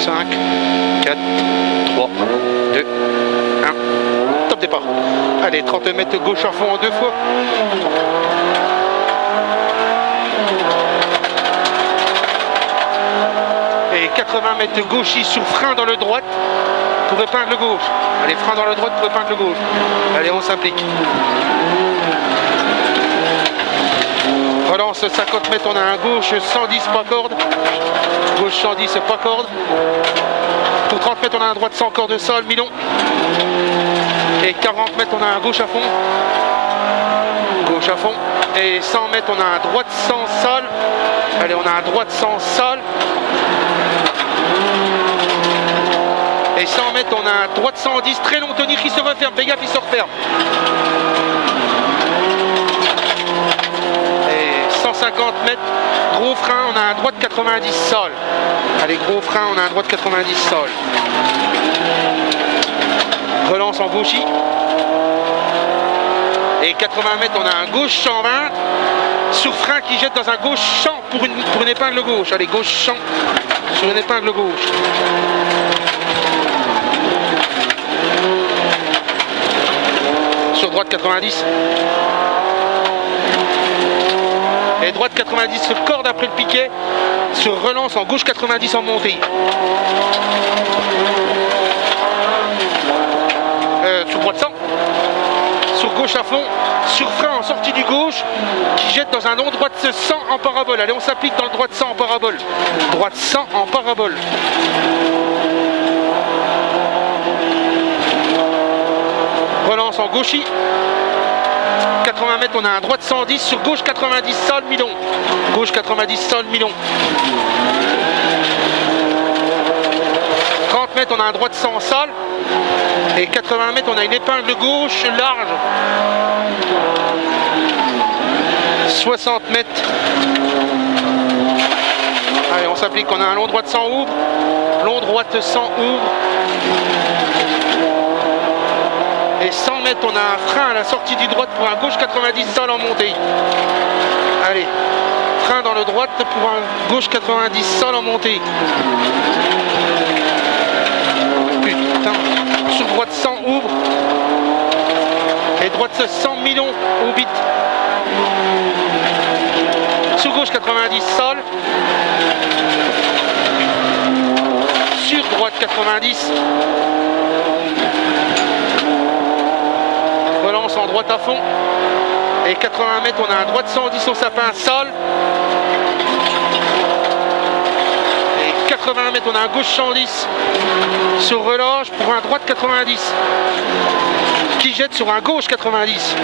5, 4, 3, 2, 1. Top départ. Allez, 30 mètres gauche à fond en 2 fois. Et 80 mètres gauche sur frein dans le droite pour épingle gauche. Allez, frein dans le droite pour épingle gauche. Allez, on s'implique. Relance 50 mètres, on a un gauche 110 pas corde. Gauche 110 pas corde. Pour 30 mètres, on a un droite sans corde sol, Milon. Et 40 mètres, on a un gauche à fond. Gauche à fond. Et 100 mètres, on a un droite sans sol. Allez, on a un droite sans sol. Et 100 mètres, on a un droite 110, très long tenir qui se referme. Fais gaffe, il se referme. Et 150 mètres, gros frein, on a un droite 90 sol. Allez, gros frein, on a un droite 90 sol. Relance en gauchis. Et 80 mètres, on a un gauche 120. Sur frein qui jette dans un gauche champ pour une épingle gauche. Allez, gauche champ sur une épingle gauche. Sur droite 90. Et droite 90 se corde après le piquet. Sur relance en gauche 90 en montée. Sur droite 100. Sur gauche à fond. Sur frein en sortie du gauche. Qui jette dans un long droite 100 en parabole. Allez, on s'applique dans le droite 100 en parabole. Droite 100 en parabole. Relance en gauchis. 80 mètres, on a un droite 110. Sur gauche 90 sol, Milon. Gauche 90 sol, Milon. 30 mètres, on a un droite 100 sol. Et 80 mètres, on a une épingle gauche large. 60 mètres. Allez, on s'applique. On a un long droite 100 ouvre. Long droite 100 ouvre. Et 100 mètres, on a un frein à la sortie du droite pour un gauche 90 sol en montée. Allez, frein dans le droite pour un gauche 90 sol en montée. Putain, sur droite 100 ouvre. Et droite 100 Milon au bit. Sur gauche 90 sol. Sur droite 90. Relance en droite à fond. Et 80 mètres, on a un droite 110 au sapin sol. Et 80 mètres, on a un gauche 110 sur relâche pour un droite 90 qui jette sur un gauche 90.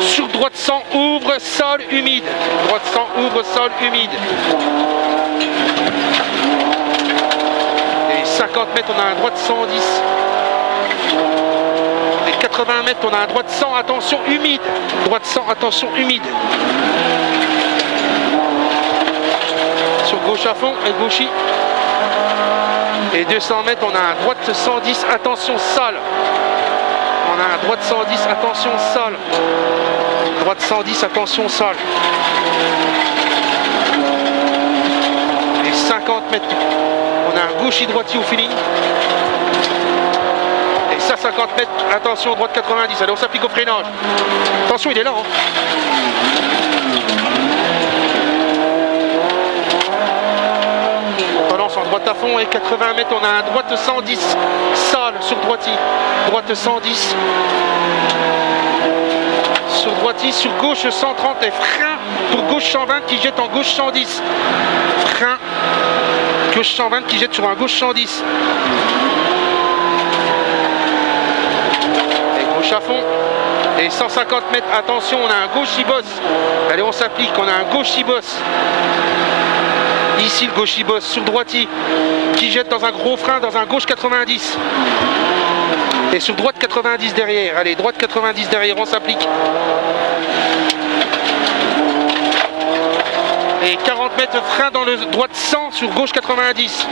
Sur droite 100 ouvre sol humide. Droite 100 ouvre sol humide. Et 50 mètres, on a un droite 110. 80 mètres, on a un droite 100, attention humide. Droite 100, attention humide. Sur gauche à fond et gauchis. Et 200 mètres, on a un droite 110, attention sol. On a un droite 110, attention sol. Droite 110, attention sol. Et 50 mètres, on a un gauchis droitier au feeling. 50 mètres, attention, droite 90, allez on s'applique au freinage. Attention, il est là. Hein. Relance en droite à fond et 80 mètres, on a un droite 110, sol sur droitier. Droite 110. Sur droitier, sur gauche 130 et frein pour gauche 120 qui jette en gauche 110. Frein, gauche 120 qui jette sur un gauche 110. À fond et 150 mètres, attention, on a un gauche bosse. Allez, on s'applique, on a un gauche bosse. Ici le gauche bosse sur droitier qui jette dans un gros frein dans un gauche 90. Et sur droite 90 derrière. Allez, droite 90 derrière, on s'applique. Et 40 mètres frein dans le droite 100 sur gauche 90.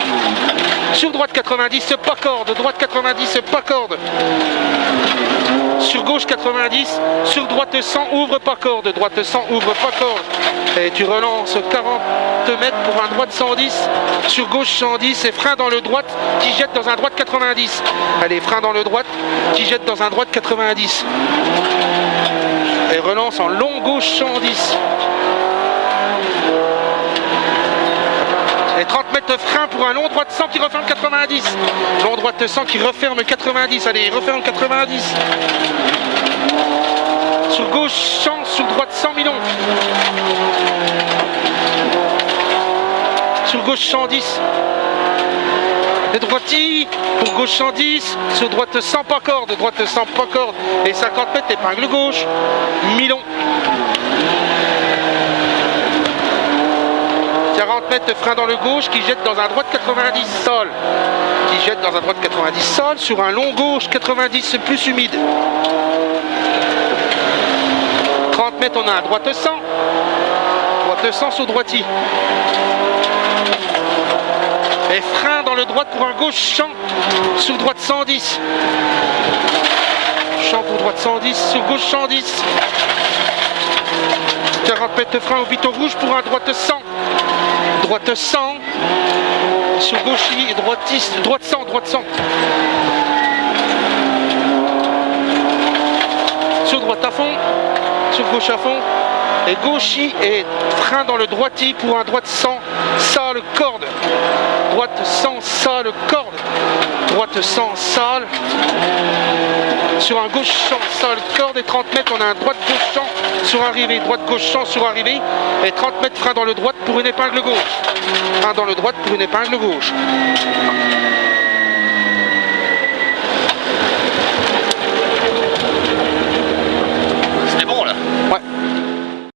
Sur droite 90, pas corde. Droite 90, pas corde. Sur gauche 90, sur droite 100 ouvre pas corde. Droite 100 ouvre pas corde. Et tu relances 40. mètres pour un droite 110, sur gauche 110 et frein dans le droite qui jette dans un droite 90. Allez, frein dans le droite qui jette dans un droite 90. Et relance en long gauche 110. Et 30 mètres de frein pour un long droite 100 qui referme 90. Long droite 100 qui referme 90. Allez, referme 90. Sur gauche 100, sur droite 100 millions. Sur gauche 110. Et droiti, pour gauche 110, sur droite 100 pas corde, droite 100 pas corde. Et 50 mètres épingle gauche, Milon. 40 mètres de frein dans le gauche qui jette dans un droite 90 sol. Qui jette dans un droite 90 sol sur un long gauche 90 plus humide. 30 mètres on a un droite 100. Droite 100 sur droiti. Et frein dans le droite pour un gauche champ sur droite 110. Champ pour droite 110 sur gauche 110. 40 mètres de frein au piton rouge pour un droite 100. Droite 100 sur gauche et droite 100, droite 100. Sur droite à fond, sur gauche à fond. Et gauchi et frein dans le droiti pour un droite 100, sale corde. Droite 100, sale corde. Droite 100, sale. Sur un gauche 100, sale corde. Et 30 mètres, on a un droite gauche 100 sur arrivée. Droite gauche 100 sur arrivée. Et 30 mètres, frein dans le droite pour une épingle gauche. Frein dans le droite pour une épingle gauche.